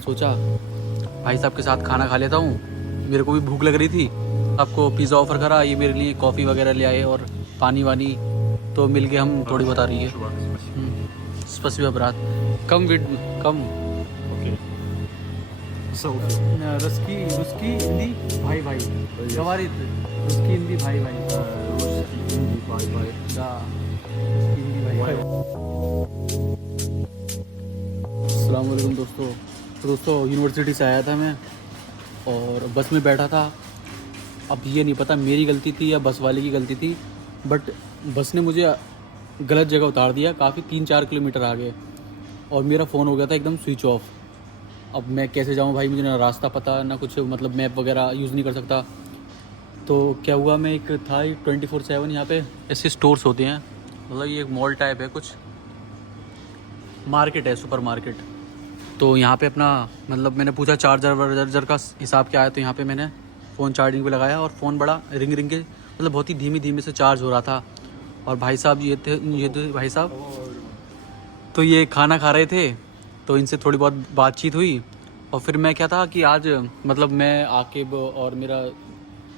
सोचा भाई साहब के साथ खाना खा लेता हूँ, मेरे को भी भूख लग रही थी। आपको पिज़्ज़ा ऑफ़र करा, ये मेरे लिए कॉफ़ी वगैरह ले आए और पानी वानी, तो मिल के हम थोड़ी बता रही है। स्पसिबा ब्रात कम विद कम रुस्की रुस्की हिंदी भाई भाई गवारित रुस्की हिंदी भाई भाई हिंदी भाई भाई। अस्सलाम वालेकुम दोस्तों। तो दोस्तों यूनिवर्सिटी से आया था मैं और बस में बैठा था। अब ये नहीं पता मेरी गलती थी या बस वाले की गलती थी, बट बस ने मुझे गलत जगह उतार दिया, काफ़ी 3-4 किलोमीटर आगे, और मेरा फ़ोन हो गया था एकदम स्विच ऑफ। अब मैं कैसे जाऊँ भाई, मुझे ना रास्ता पता ना कुछ, मतलब मैप वगैरह यूज़ नहीं कर सकता। तो क्या हुआ, मैं एक था 24/7 यहाँ पे ऐसे स्टोर्स होते हैं, मतलब ये एक मॉल टाइप है, कुछ मार्केट है, सुपर मार्केट। तो यहाँ पे अपना मतलब मैंने पूछा चार्जर वार्जर का हिसाब क्या है, तो यहाँ पे मैंने फ़ोन चार्जिंग पे लगाया और फ़ोन बड़ा रिंग रिंग के, मतलब बहुत ही धीमी धीमी से चार्ज हो रहा था। और भाई साहब ये थे भाई साहब, तो ये खाना खा रहे थे, तो इनसे थोड़ी बहुत बातचीत हुई। और फिर मैं क्या था कि आज मतलब मैं आकिब और मेरा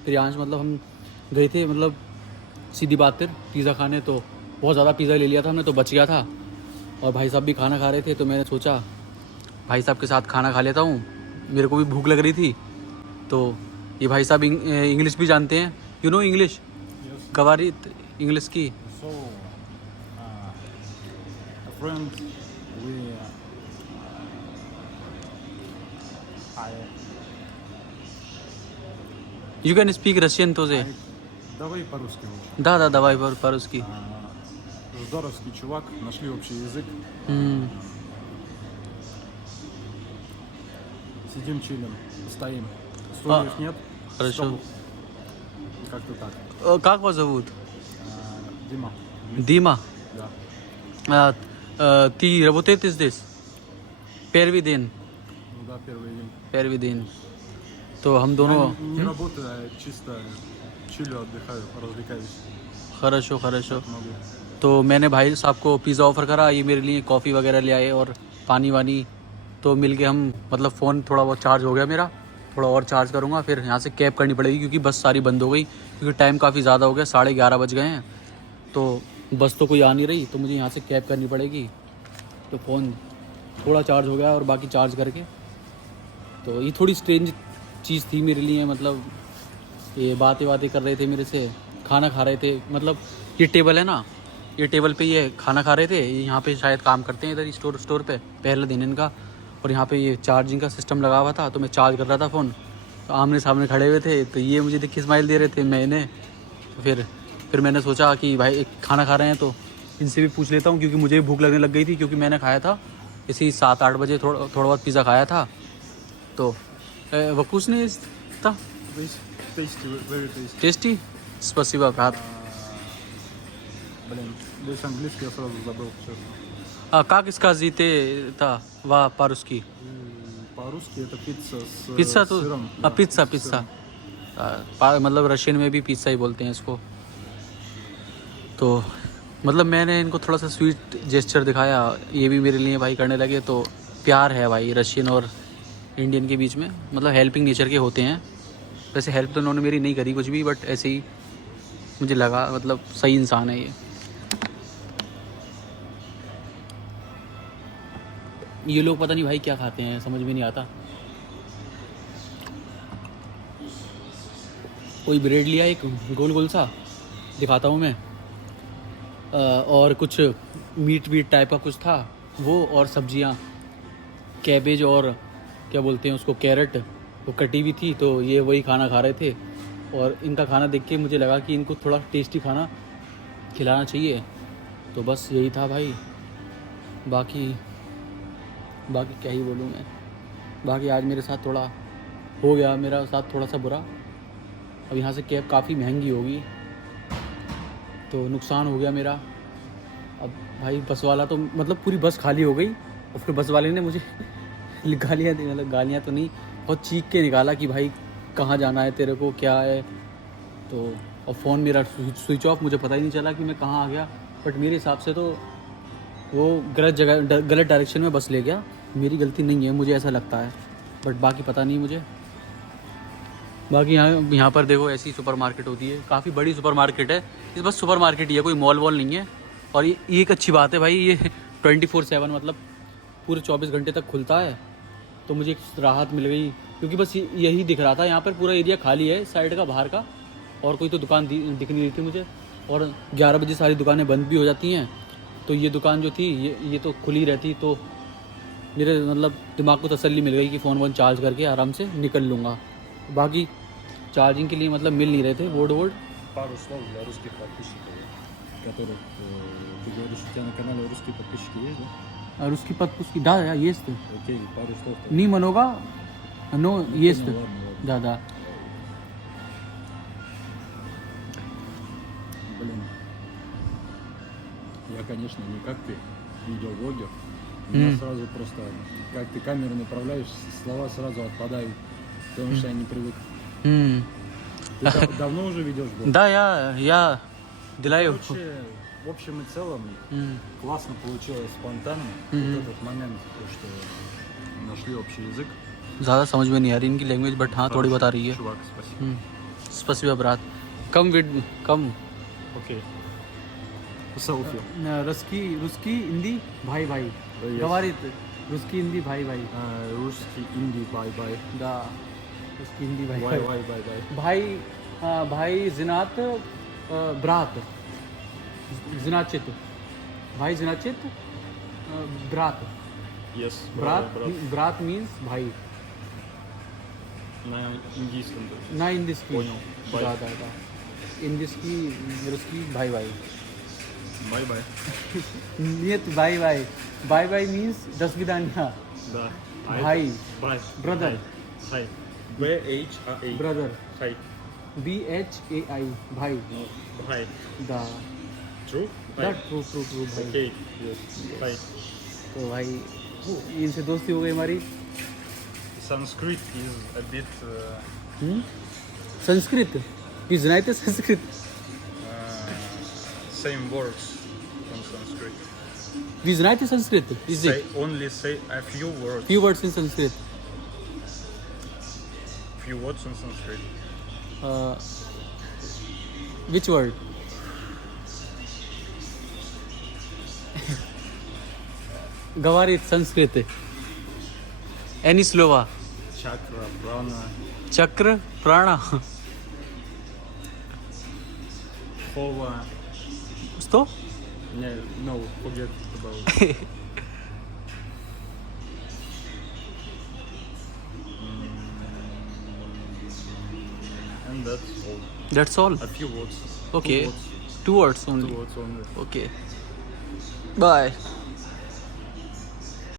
प्रियांश, मतलब हम गए थे, मतलब सीधी बात फिर पिज़्ज़ा खाने। तो बहुत ज़्यादा पिज़्ज़ा ले लिया था हमने, तो बच गया था। और भाई साहब भी खाना खा रहे थे, तो मैंने सोचा भाई साहब के साथ खाना खा लेता हूँ, मेरे को भी भूख लग रही थी। तो ये भाई साहब इंग्लिश भी जानते हैं, यू नो इंग्लिश गवारी इंग्लिश की। So, a friend, we, I, you can speak Russian तो से। давай по-русски. да давай पर उसकी। Здоровский чувак, нашли общий язык, сидим, чилим, стоим. Стульев нет, хорошо. стол. Как-то так. как вас зовут? Дима. Дима. Да. Ты работаешь здесь? Первый день. Ну да, первый день. तो हम दोनों не работаю, а чисто чилю, отдыхаю, развлекаюсь. хорошо хорошо। Могу. तो मैंने भाई साहब को पिज़्ज़ा ऑफ़र करा, ये मेरे लिए कॉफ़ी वगैरह ले आए और पानी वानी, तो मिल के हम, मतलब फ़ोन थोड़ा बहुत चार्ज हो गया मेरा, थोड़ा और चार्ज करूँगा, फिर यहाँ से कैब करनी पड़ेगी क्योंकि बस सारी बंद हो गई, क्योंकि टाइम काफ़ी ज़्यादा हो गया, 11:30 बज गए हैं। तो बस तो कोई आ नहीं रही, तो मुझे यहाँ से कैब करनी पड़ेगी। तो फ़ोन थोड़ा चार्ज हो गया और बाकी चार्ज करके, तो ये थोड़ी स्ट्रेंज चीज़ थी मेरे लिए, मतलब ये बातें कर रहे थे मेरे से, खाना खा रहे थे, मतलब ये टेबल है ना, ये टेबल पे ये खाना खा रहे थे, ये यहाँ पे शायद काम करते हैं इधर स्टोर पे, पहला दिन इनका। और यहाँ पे ये चार्जिंग का सिस्टम लगा हुआ था, तो मैं चार्ज कर रहा था फ़ोन, तो आमने सामने खड़े हुए थे, तो ये मुझे देख के स्माइल दे रहे थे, मैंने तो फिर मैंने सोचा कि भाई एक खाना खा रहे हैं तो इनसे भी पूछ लेता हूँ, क्योंकि मुझे भी भूख लगने लग गई थी, क्योंकि मैंने खाया था इसी 7-8 बजे थोड़ा बहुत पिज़्ज़ा खाया था। तो वो कुछ नहीं था Tasty, very tasty. टेस्टी। спасибо брат। Блин, весь английский я сразу забыл, честно. как сказать था वाह по-русски? По-русски это пицца с पिज़्ज़ा तो сыром. Pizza с pizza сыром. मतलब रशियन में भी पिज़्ज़ा ही बोलते हैं इसको। तो मतलब मैंने इनको थोड़ा सा स्वीट जेस्चर दिखाया, ये भी मेरे लिए भाई करने लगे। तो प्यार है भाई रशियन और इंडियन के बीच में, मतलब हेल्पिंग नेचर के होते हैं। वैसे हेल्प तो उन्होंने मेरी नहीं करी कुछ भी, बट ऐसे ही मुझे लगा, मतलब सही इंसान है ये लोग पता नहीं भाई क्या खाते हैं, समझ में नहीं आता। कोई ब्रेड लिया एक गोल गोल सा, दिखाता हूँ मैं, और कुछ मीट वीट टाइप का कुछ था वो, और सब्जियाँ, कैबेज और क्या बोलते हैं उसको, कैरेट, वो कटी हुई थी। तो ये वही खाना खा रहे थे, और इनका खाना देख के मुझे लगा कि इनको थोड़ा टेस्टी खाना खिलाना चाहिए। तो बस यही था भाई, बाकी क्या ही बोलूँ मैं। बाकी आज मेरे साथ थोड़ा हो गया, मेरा साथ थोड़ा सा बुरा। अब यहाँ से कैब काफ़ी महंगी होगी, तो नुकसान हो गया मेरा। अब भाई बस वाला तो, मतलब पूरी बस खाली हो गई, और फिर बस वाले ने मुझे गालियाँ दी, मतलब गालियाँ तो नहीं, बहुत चीख के निकाला कि भाई कहाँ जाना है तेरे को, क्या है। तो और फ़ोन मेरा स्विच ऑफ, मुझे पता ही नहीं चला कि मैं कहाँ आ गया। बट मेरे हिसाब से तो वो गलत जगह, गलत डायरेक्शन में बस ले गया, मेरी गलती नहीं है, मुझे ऐसा लगता है, बट बाकी पता नहीं मुझे। बाकी यहाँ पर देखो ऐसी सुपर मार्केट होती है, काफ़ी बड़ी सुपर मार्केट है। इस बस सुपर मार्केट ही है, कोई मॉल वॉल नहीं है। और ये एक अच्छी बात है भाई, ये 24/7 मतलब पूरे 24 घंटे तक खुलता है। तो मुझे एक राहत मिल गई, क्योंकि बस यही दिख रहा था, यहाँ पर पूरा एरिया खाली है साइड का, बाहर का, और कोई तो दुकान दिख नहीं रही थी मुझे। और 11 बजे सारी दुकानें बंद भी हो जाती हैं, तो ये दुकान जो थी ये तो खुली रहती। तो मेरे मतलब दिमाग को तसल्ली मिल गई कि फ़ोन वोन चार्ज करके आराम से निकल लूँगा। बाकी चार्जिंग के लिए मतलब मिल नहीं रहे थे बोर्ड। Пару слов для русских подписчиков, которых ты говоришь, у тебя на канале русские подписчики есть, да? और उसकी да, есть. Окей, пару слов. नहीं मनोगा, नो есть. Ну, ладно. Да. Блин. Я, конечно, не как ты, видеоблогер. У меня сразу просто, как ты камеру направляешь, слова сразу отпадают, потому что я не привык. Ты давно уже ведешь блог? Да, я делаю. Короче, в общем и целом, классно получилось, спонтанно. Вот этот момент, то, что нашли общий язык. ज़्यादा समझ में नहीं आ रही इनकी लैंग्वेज, बट हाँ थोड़ी बता रही है। Чувак, спасибо. Спасибо, брат. कम Окей. Селфи. русский हिंदी भाई Yes. говорит русский हिंदी भाई Русский, инди, бай-бай. да русский हिंदी भाई Бай-бай-бай-бай. भाई जिनात ब्रात जिनाचित भाई जिनाचित ब्रात Yes. ब्रात मीन्स भाई На индийском. ना इंदिस्की Понял. Bye. да इंदिस्की रुस्की भाई Бай-бай. нет बाय मीन्स 10 विदानिया Да. Bhai. Bye. Brother. Hi. B-H-A-I. Brother Hi. BHAI भाई No. Bye. दा True? दैट ट्रू भाई। Okay. Yes. Bye. तो भाई इनसे दोस्ती हो गई हमारी। Sanskrit is a bit Sanskrit you знаете Sanskrit? same words from Sanskrit. You знаете Sanskrit? Is it Only say a few words. few words in Sanskrit? Few words in Sanskrit. Which word? говорит Sanskrit any slova Chakra, prana, चक्र प्राणा hova. что? No, forget about it. And that's all. That's all. A few words. Okay. Two words. 2 words only. Two words only. Okay. Bye.